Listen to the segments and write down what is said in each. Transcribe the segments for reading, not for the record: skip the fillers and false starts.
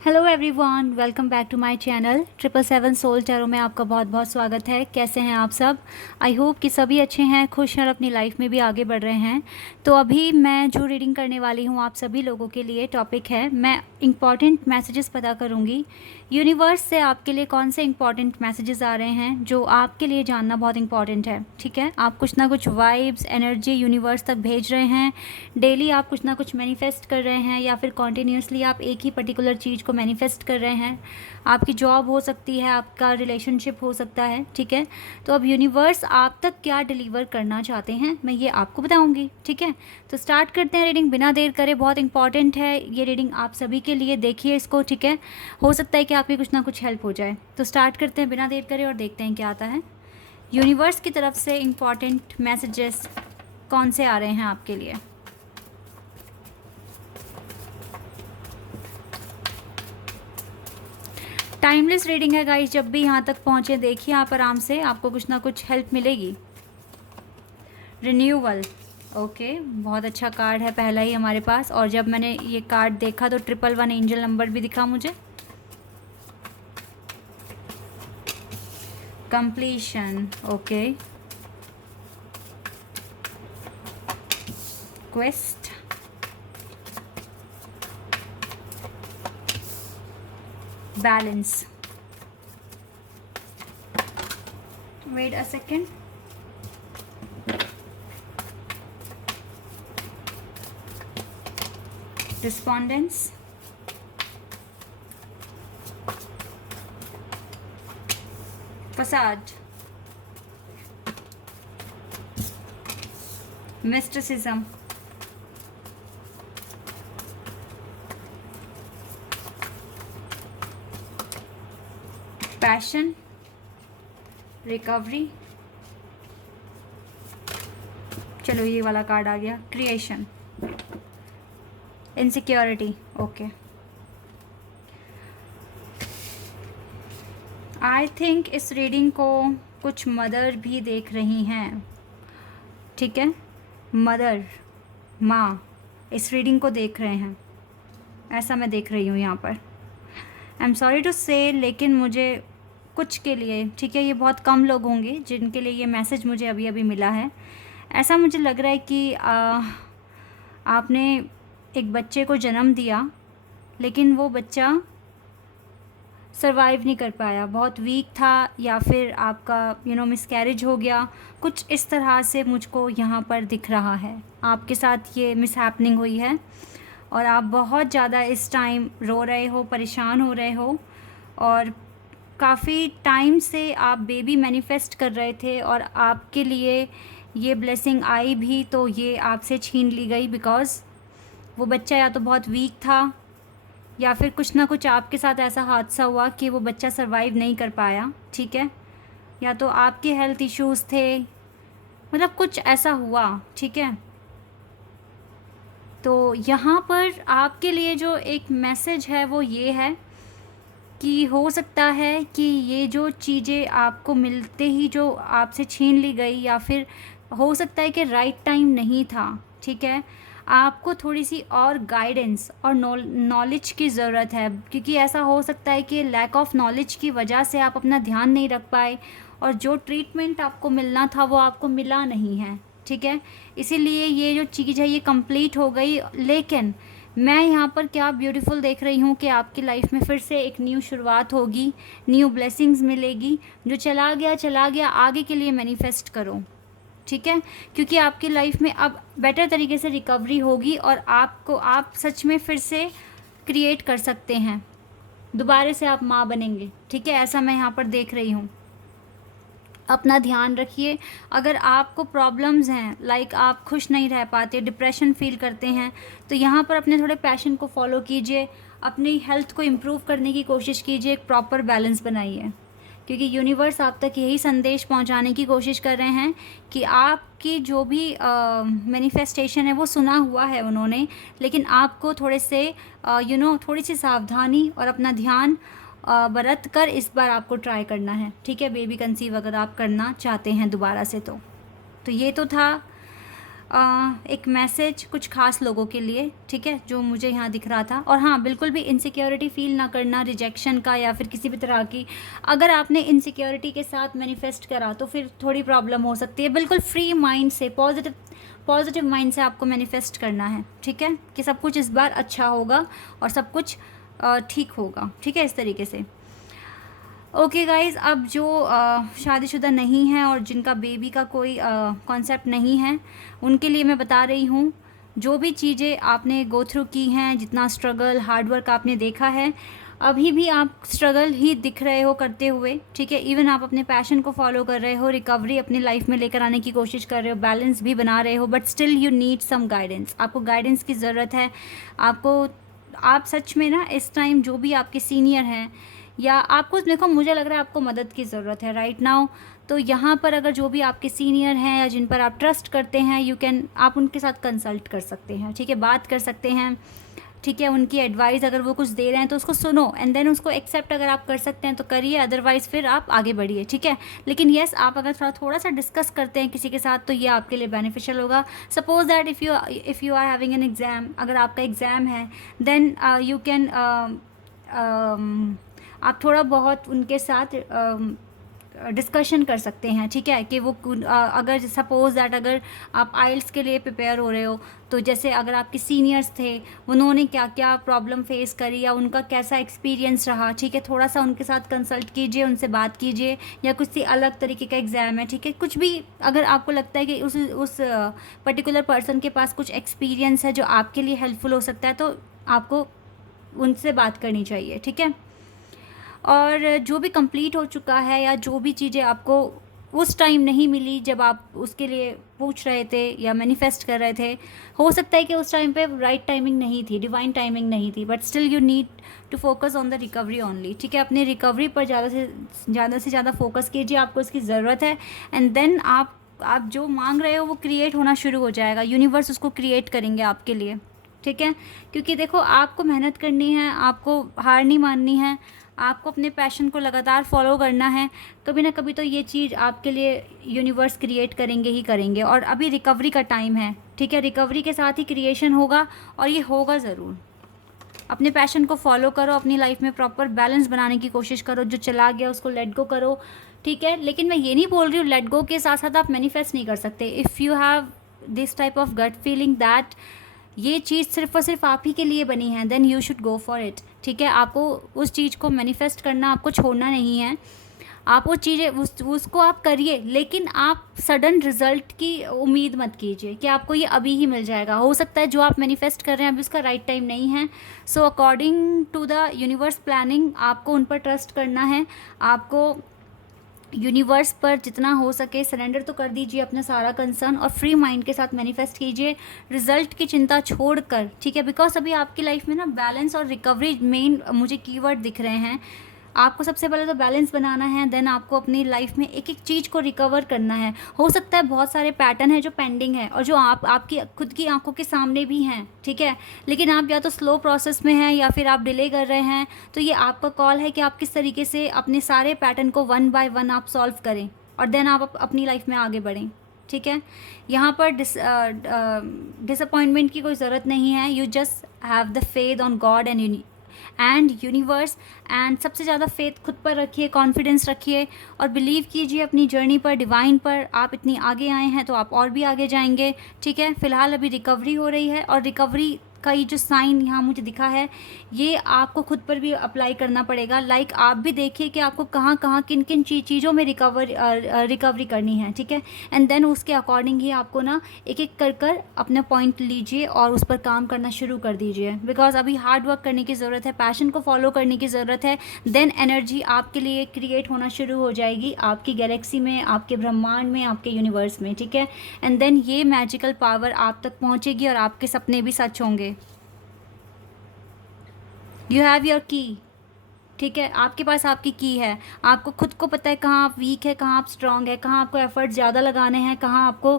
Hello everyone, welcome back to my channel 777 soul tarot में आपका बहुत बहुत स्वागत है। कैसे हैं आप सब? आई होप कि सभी अच्छे हैं, खुश हैं और अपनी लाइफ में भी आगे बढ़ रहे हैं। तो अभी मैं जो रीडिंग करने वाली हूँ आप सभी लोगों के लिए टॉपिक है, मैं इंपॉर्टेंट मैसेजेस पता करूँगी यूनिवर्स से आपके लिए कौन से इंपॉर्टेंट मैसेजेस आ रहे हैं जो आपके लिए जानना बहुत इंपॉर्टेंट है। ठीक है, आप कुछ ना कुछ वाइब्स एनर्जी यूनिवर्स तक भेज रहे हैं। डेली आप कुछ ना कुछ मैनिफेस्ट कर रहे हैं या फिर कॉन्टीन्यूसली आप एक ही पर्टिकुलर चीज़ को मैनिफेस्ट कर रहे हैं। आपकी जॉब हो सकती है, आपका रिलेशनशिप हो सकता है। ठीक है, तो अब यूनिवर्स आप तक क्या डिलीवर करना चाहते हैं मैं ये आपको बताऊंगी। ठीक है, तो स्टार्ट करते हैं रीडिंग बिना देर करे। बहुत इंपॉर्टेंट है ये रीडिंग आप सभी के लिए, देखिए इसको। ठीक है, हो सकता है कि आपकी कुछ ना कुछ हेल्प हो जाए। तो स्टार्ट करते हैं बिना देर करे और देखते हैं क्या आता है। यूनिवर्स की तरफ से इंपॉर्टेंट मैसेजेस कौन से आ रहे हैं आपके लिए। टाइमलेस रीडिंग है गाइस, जब भी यहाँ तक पहुँचे देखिए आप आराम से, आपको कुछ ना कुछ हेल्प मिलेगी। रिन्यूअल, ओके, बहुत अच्छा कार्ड है पहला ही हमारे पास। और जब मैंने ये कार्ड देखा तो 111 एंजल नंबर भी दिखा मुझे। Completion, okay. Quest, balance. Wait a second, respondence, facade, mysticism, passion, recovery. चलो ये वाला कार्ड आ गया, creation, insecurity, okay. I think इस रीडिंग को कुछ मदर भी देख रही हैं। ठीक है, मदर, माँ इस रीडिंग को देख रहे हैं, ऐसा मैं देख रही हूँ यहाँ पर। आई एम सॉरी टू से, लेकिन मुझे कुछ के लिए, ठीक है, ये बहुत कम लोग होंगे जिनके लिए ये मैसेज मुझे अभी अभी मिला है। ऐसा मुझे लग रहा है कि आपने एक बच्चे को जन्म दिया, लेकिन वो बच्चा सरवाइव नहीं कर पाया, बहुत वीक था, या फिर आपका मिसकैरेज हो गया, कुछ इस तरह से मुझको यहाँ पर दिख रहा है। आपके साथ ये मिसहैपनिंग हुई है और आप बहुत ज़्यादा इस टाइम रो रहे हो, परेशान हो रहे हो। और काफ़ी टाइम से आप बेबी मैनिफेस्ट कर रहे थे और आपके लिए ये ब्लेसिंग आई भी, तो ये आपसे छीन ली गई बिकॉज़ वो बच्चा या तो बहुत वीक था या फिर कुछ ना कुछ आपके साथ ऐसा हादसा हुआ कि वो बच्चा सरवाइव नहीं कर पाया। ठीक है, या तो आपके हेल्थ इश्यूज़ थे, मतलब कुछ ऐसा हुआ। ठीक है, तो यहाँ पर आपके लिए जो एक मैसेज है वो ये है कि हो सकता है कि ये जो चीज़ें आपको मिलते ही जो आपसे छीन ली गई, या फिर हो सकता है कि राइट टाइम नहीं था। ठीक है, आपको थोड़ी सी और गाइडेंस और नॉलेज की ज़रूरत है, क्योंकि ऐसा हो सकता है कि लैक ऑफ नॉलेज की वजह से आप अपना ध्यान नहीं रख पाए और जो ट्रीटमेंट आपको मिलना था वो आपको मिला नहीं है। ठीक है, इसीलिए ये जो चीज़ है ये कंप्लीट हो गई। लेकिन मैं यहाँ पर क्या ब्यूटीफुल देख रही हूँ कि आपकी लाइफ में फिर से एक न्यू शुरुआत होगी, न्यू ब्लेसिंग्स मिलेगी। जो चला गया चला गया, आगे के लिए मैनिफेस्ट करो। ठीक है, क्योंकि आपकी लाइफ में अब बेटर तरीके से रिकवरी होगी और आप सच में फिर से क्रिएट कर सकते हैं, दोबारा से आप माँ बनेंगे। ठीक है, ऐसा मैं यहाँ पर देख रही हूँ। अपना ध्यान रखिए। अगर आपको प्रॉब्लम्स हैं, लाइक आप खुश नहीं रह पाते, डिप्रेशन फील करते हैं, तो यहाँ पर अपने थोड़े पैशन को फॉलो कीजिए, अपनी हेल्थ को इम्प्रूव करने की कोशिश कीजिए, एक प्रॉपर बैलेंस बनाइए। क्योंकि यूनिवर्स आप तक यही संदेश पहुंचाने की कोशिश कर रहे हैं कि आपकी जो भी मैनिफेस्टेशन है वो सुना हुआ है उन्होंने, लेकिन आपको थोड़े से थोड़ी सी सावधानी और अपना ध्यान बरत कर इस बार आपको ट्राई करना है। ठीक है, बेबी कंसीव अगर आप करना चाहते हैं दोबारा से तो ये तो था एक मैसेज कुछ खास लोगों के लिए, ठीक है, जो मुझे यहाँ दिख रहा था। और हाँ, बिल्कुल भी इनसिक्योरिटी फील ना करना रिजेक्शन का या फिर किसी भी तरह की। अगर आपने इनसिक्योरिटी के साथ मैनिफेस्ट करा तो फिर थोड़ी प्रॉब्लम हो सकती है। बिल्कुल फ्री माइंड से, पॉजिटिव माइंड से आपको मैनिफेस्ट करना है, ठीक है, कि सब कुछ इस बार अच्छा होगा और सब कुछ ठीक होगा, ठीक है, इस तरीके से। ओके गाइज़, अब जो शादीशुदा नहीं हैं और जिनका बेबी का कोई कॉन्सेप्ट नहीं है, उनके लिए मैं बता रही हूँ, जो भी चीज़ें आपने गो थ्रू की हैं, जितना स्ट्रगल हार्डवर्क आपने देखा है, अभी भी आप स्ट्रगल ही दिख रहे हो करते हुए, ठीक है। इवन आप अपने पैशन को फॉलो कर रहे हो, रिकवरी अपनी लाइफ में लेकर आने की कोशिश कर रहे हो, बैलेंस भी बना रहे हो, but still you need some guidance. आपको गाइडेंस की ज़रूरत है। आप सच में ना इस टाइम जो भी आपके सीनियर हैं या आपको, देखो मुझे लग रहा है आपको मदद की ज़रूरत है राइट नाउ। तो यहाँ पर अगर जो भी आपके सीनियर हैं या जिन पर आप ट्रस्ट करते हैं, आप उनके साथ कंसल्ट कर सकते हैं, ठीक है, बात कर सकते हैं, ठीक है। उनकी एडवाइस अगर वो कुछ दे रहे हैं तो उसको सुनो एंड देन उसको एक्सेप्ट अगर आप कर सकते हैं तो करिए, अदरवाइज़ फिर आप आगे बढ़िए, ठीक है। लेकिन येस, आप अगर थोड़ा सा डिस्कस करते हैं किसी के साथ तो ये आपके लिए बेनिफिशियल होगा। Suppose that if you are having an exam, अगर आपका एग्ज़ाम है, देन यू कैन आप थोड़ा बहुत उनके साथ डिस्कशन कर सकते हैं, ठीक है, कि वो अगर सपोज़ दैट अगर आप आइल्स के लिए प्रिपेयर हो रहे हो तो जैसे अगर आपके सीनियर्स थे, उन्होंने क्या क्या प्रॉब्लम फेस करी या उनका कैसा एक्सपीरियंस रहा, ठीक है, थोड़ा सा उनके साथ कंसल्ट कीजिए, उनसे बात कीजिए। या कुछ सी अलग तरीके का एग्ज़ाम है, ठीक है, कुछ भी अगर आपको लगता है कि उस पर्टिकुलर पर्सन के पास कुछ एक्सपीरियंस है जो आपके लिए हेल्पफुल हो सकता है, तो आपको उनसे बात करनी चाहिए, ठीक है। और जो भी कंप्लीट हो चुका है या जो भी चीज़ें आपको उस टाइम नहीं मिली जब आप उसके लिए पूछ रहे थे या मैनिफेस्ट कर रहे थे, हो सकता है कि उस टाइम पे राइट टाइमिंग नहीं थी, डिवाइन टाइमिंग नहीं थी, but still you need to focus on the recovery only, ठीक है। अपनी रिकवरी पर ज़्यादा से ज़्यादा फोकस कीजिए, आपको इसकी ज़रूरत है। एंड देन आप जो मांग रहे हो वो क्रिएट होना शुरू हो जाएगा, यूनिवर्स उसको क्रिएट करेंगे आपके लिए, ठीक है। क्योंकि देखो, आपको मेहनत करनी है, आपको हार नहीं माननी है, आपको अपने पैशन को लगातार फॉलो करना है। कभी ना कभी तो ये चीज़ आपके लिए यूनिवर्स क्रिएट करेंगे ही करेंगे। और अभी रिकवरी का टाइम है, ठीक है, रिकवरी के साथ ही क्रिएशन होगा और ये होगा ज़रूर। अपने पैशन को फॉलो करो, अपनी लाइफ में प्रॉपर बैलेंस बनाने की कोशिश करो, जो चला गया उसको लेट गो करो, ठीक है। लेकिन मैं ये नहीं बोल रही हूँ लेट गो के साथ साथ आप मैनिफेस्ट नहीं कर सकते। If you have this type of gut feeling that ये चीज़ सिर्फ और सिर्फ आप ही के लिए बनी है, then you should go for it, ठीक है। आपको उस चीज़ को मैनिफेस्ट करना, आपको छोड़ना नहीं है। आप वो चीज़ें उसको आप करिए, लेकिन आप सडन रिज़ल्ट की उम्मीद मत कीजिए कि आपको ये अभी ही मिल जाएगा। हो सकता है जो आप मैनिफेस्ट कर रहे हैं अभी उसका राइट टाइम नहीं है। So according to the universe planning आपको उन पर ट्रस्ट करना है। आपको यूनिवर्स पर जितना हो सके सरेंडर तो कर दीजिए अपना सारा कंसर्न और फ्री माइंड के साथ मैनिफेस्ट कीजिए, रिजल्ट की चिंता छोड़कर, ठीक है। बिकॉज अभी आपकी लाइफ में ना बैलेंस और रिकवरी मेन मुझे कीवर्ड दिख रहे हैं। आपको सबसे पहले तो बैलेंस बनाना है, देन आपको अपनी लाइफ में एक एक चीज़ को रिकवर करना है। हो सकता है बहुत सारे पैटर्न हैं जो पेंडिंग है और जो आपकी खुद की आंखों के सामने भी हैं, ठीक है, लेकिन आप या तो स्लो प्रोसेस में हैं या फिर आप डिले कर रहे हैं। तो ये आपका कॉल है कि आप किस तरीके से अपने सारे पैटर्न को वन बाय वन आप सॉल्व करें और देन आप अपनी लाइफ में आगे बढ़ें, ठीक है। यहाँ पर डिसअपॉइंटमेंट की कोई ज़रूरत नहीं है। You just have the faith on God and universe. And सबसे ज़्यादा फेथ खुद पर रखिए, कॉन्फिडेंस रखिए और बिलीव कीजिए अपनी जर्नी पर, डिवाइन पर। आप इतनी आगे आए हैं तो आप और भी आगे जाएंगे, ठीक है। फ़िलहाल अभी रिकवरी हो रही है और रिकवरी का ये जो साइन यहाँ मुझे दिखा है ये आपको खुद पर भी अप्लाई करना पड़ेगा। लाइक आप भी देखिए कि आपको कहाँ कहाँ किन किन चीज़ों में रिकवरी करनी है, ठीक है। एंड देन उसके अकॉर्डिंग ही आपको ना एक एक कर अपना पॉइंट लीजिए और उस पर काम करना शुरू कर दीजिए। बिकॉज अभी हार्ड वर्क करने की ज़रूरत है, पैशन को फॉलो करने की ज़रूरत है। देन एनर्जी आपके लिए क्रिएट होना शुरू हो जाएगी आपकी गैलेक्सी में, आपके ब्रह्मांड में, आपके यूनिवर्स में, ठीक है। एंड देन ये मैजिकल पावर आप तक पहुँचेगी और आपके सपने भी सच होंगे। यू हैव योर की, ठीक है, आपके पास आपकी की है। आपको खुद को पता है कहाँ आप वीक है, कहाँ आप स्ट्रांग है, कहाँ आपको एफर्ट ज़्यादा लगाने हैं, कहाँ आपको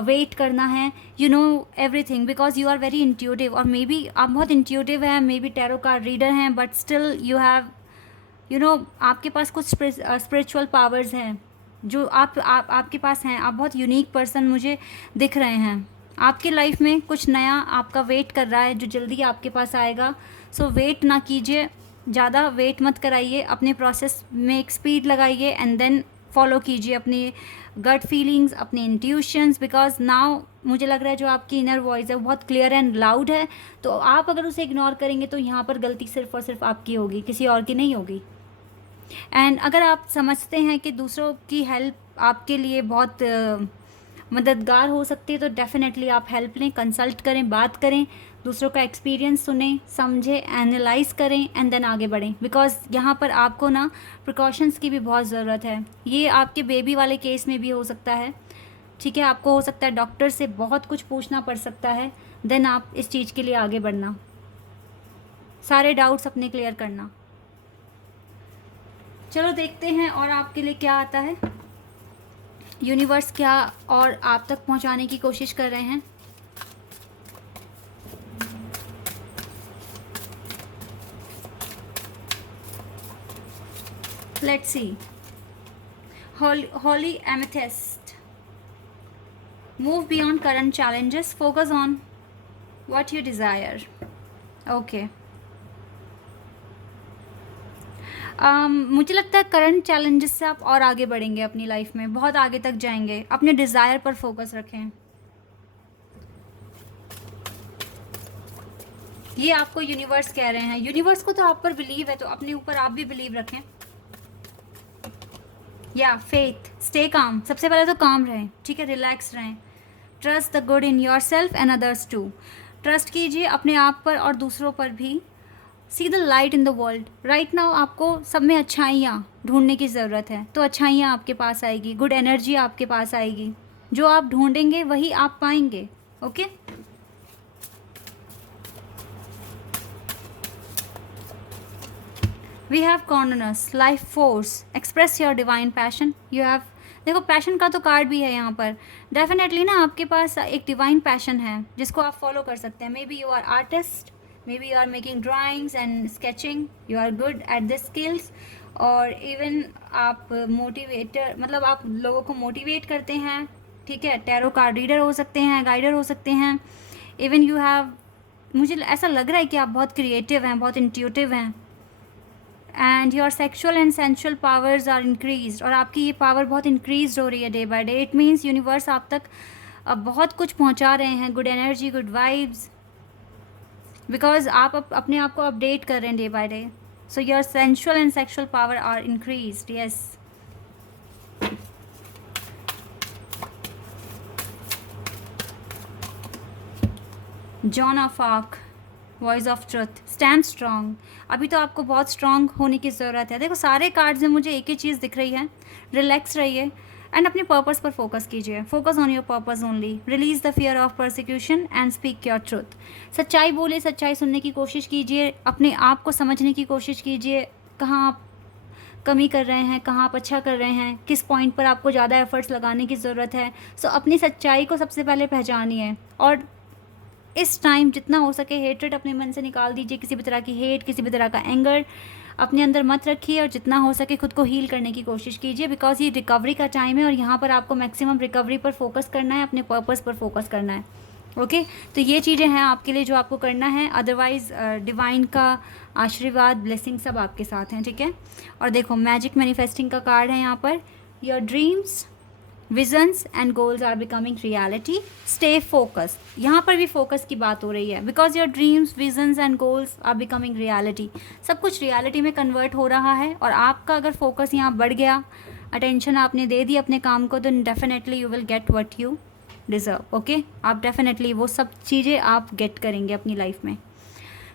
वेट करना है। You know everything because you are very intuitive. और मे बी आप बहुत इंट्यूटिव हैं, maybe tarot card reader हैं, बट स्टिल यू हैव आपके पास कुछ स्पिरिचुअल पावर्स हैं जो आपके पास हैं। आप बहुत यूनिक पर्सन मुझे दिख रहे हैं, आपके लाइफ में कुछ नया आपका वेट कर रहा है जो जल्दी आपके पास आएगा। सो वेट ना कीजिए, ज़्यादा वेट मत कराइए, अपने प्रोसेस में एक स्पीड लगाइए एंड देन फॉलो कीजिए अपनी गट फीलिंग्स, अपने इंट्यूशंस, बिकॉज नाउ मुझे लग रहा है जो आपकी इनर वॉइस है वो बहुत क्लियर एंड लाउड है। तो आप अगर उसे इग्नोर करेंगे तो यहाँ पर गलती सिर्फ और सिर्फ आपकी होगी, किसी और की नहीं होगी। एंड अगर आप समझते हैं कि दूसरों की हेल्प आपके लिए बहुत मददगार हो सकती है तो डेफ़िनेटली आप हेल्प लें, कंसल्ट करें, बात करें, दूसरों का एक्सपीरियंस सुनें, समझें, एनालाइज करें एंड देन आगे बढ़ें। बिकॉज यहाँ पर आपको ना प्रिकॉशंस की भी बहुत ज़रूरत है। ये आपके बेबी वाले केस में भी हो सकता है, ठीक है। आपको हो सकता है डॉक्टर से बहुत कुछ पूछना पड़ सकता है, देन आप इस चीज़ के लिए आगे बढ़ना, सारे डाउट्स अपने क्लियर करना। चलो देखते हैं और आपके लिए क्या आता है, यूनिवर्स क्या और आप तक पहुंचाने की कोशिश कर रहे हैं। Let's see. Holi amethyst, move beyond current challenges, focus on what you desire. Okay, मुझे लगता है करंट चैलेंजेस से आप और आगे बढ़ेंगे अपनी लाइफ में, बहुत आगे तक जाएंगे। अपने डिज़ायर पर फोकस रखें, ये आपको यूनिवर्स कह रहे हैं। यूनिवर्स को तो आप पर बिलीव है तो अपने ऊपर आप भी बिलीव रखें। या फेथ, स्टे काम, सबसे पहले तो काम रहें, ठीक है, रिलैक्स रहें। Trust the good in yourself and others too, trust कीजिए अपने आप पर और दूसरों पर भी। See the light in the world, right now आपको सब में अच्छाइयाँ ढूंढने की ज़रूरत है, तो अच्छाइयाँ आपके पास आएगी, गुड एनर्जी आपके पास आएगी, जो आप ढूंढेंगे वही आप पाएंगे। Okay, we have corners, life force, express your divine passion, you have, देखो पैशन का तो कार्ड भी है यहाँ पर। डेफिनेटली ना आपके पास एक डिवाइन पैशन है जिसको आप फॉलो कर सकते हैं। Maybe you are artist, maybe you are making drawings and sketching, you are good at this skills, और इवन आप मोटिवेटर, मतलब आप लोगों को मोटिवेट करते हैं, ठीक है, टैरो कार्ड रीडर हो सकते हैं, गाइडर हो सकते हैं। इवन यू हैव, मुझे ऐसा लग रहा है कि आप बहुत क्रिएटिव हैं, बहुत इंट्यूटिव हैं। And your sexual and sensual powers are increase, और आपकी ये पावर बहुत इंक्रीज हो रही है day by day. It means universe आप तक अब बहुत कुछ पहुँचा रहे हैं, good energy, good vibes, because आप अपने आप को अपडेट कर रहे हैं day by day. So your sensual and sexual power are increased, yes. Joan of Arc, voice of truth, stand strong, अभी तो आपको बहुत स्ट्रॉन्ग होने की ज़रूरत है। देखो सारे कार्ड्स में मुझे एक ही चीज़ दिख रही है, रिलैक्स रहिए एंड अपने पर्पस पर फोकस कीजिए, focus on your purpose only, release the fear of persecution and speak your truth. सच्चाई बोले, सच्चाई सुनने की कोशिश कीजिए, अपने आप को समझने की कोशिश कीजिए, कहाँ आप कमी कर रहे हैं, कहाँ आप अच्छा कर रहे हैं, किस पॉइंट पर आपको ज़्यादा एफर्ट्स लगाने की ज़रूरत है। सो अपनी सच्चाई को सबसे पहले पहचानिए, और इस टाइम जितना हो सके हेट्रेड अपने मन से निकाल दीजिए, किसी भी तरह की हेट, किसी भी तरह का एंगर अपने अंदर मत रखिए, और जितना हो सके खुद को हील करने की कोशिश कीजिए, बिकॉज ये रिकवरी का टाइम है और यहाँ पर आपको मैक्सिमम रिकवरी पर फोकस करना है, अपने पर्पस पर फोकस करना है। ओके, तो ये चीज़ें हैं आपके लिए जो आपको करना है। अदरवाइज़ डिवाइन का आशीर्वाद, ब्लेसिंग सब आपके साथ हैं, ठीक है। और देखो मैजिक मैनिफेस्टिंग का कार्ड है यहाँ पर, your dreams, visions and goals are becoming reality, stay focus, यहाँ पर भी फोकस की बात हो रही है, because your dreams, visions and goals are becoming reality, सब कुछ रियलिटी में कन्वर्ट हो रहा है। और आपका अगर फोकस यहाँ बढ़ गया, अटेंशन आपने दे दी अपने काम को, तो definitely you will get what you deserve. Okay, आप डेफिनेटली वो सब चीज़ें आप गेट करेंगे अपनी लाइफ में।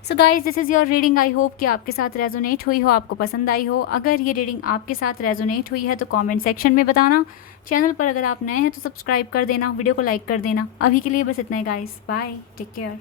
So guys, this is your reading. I hope कि आपके साथ रेजोनेट हुई हो, आपको पसंद आई हो। अगर ये रीडिंग आपके साथ रेजोनेट हुई है तो कमेंट सेक्शन में बताना। चैनल पर अगर आप नए हैं तो सब्सक्राइब कर देना, वीडियो को लाइक कर देना। अभी के लिए बस इतना ही गाइज, बाय, टेक केयर।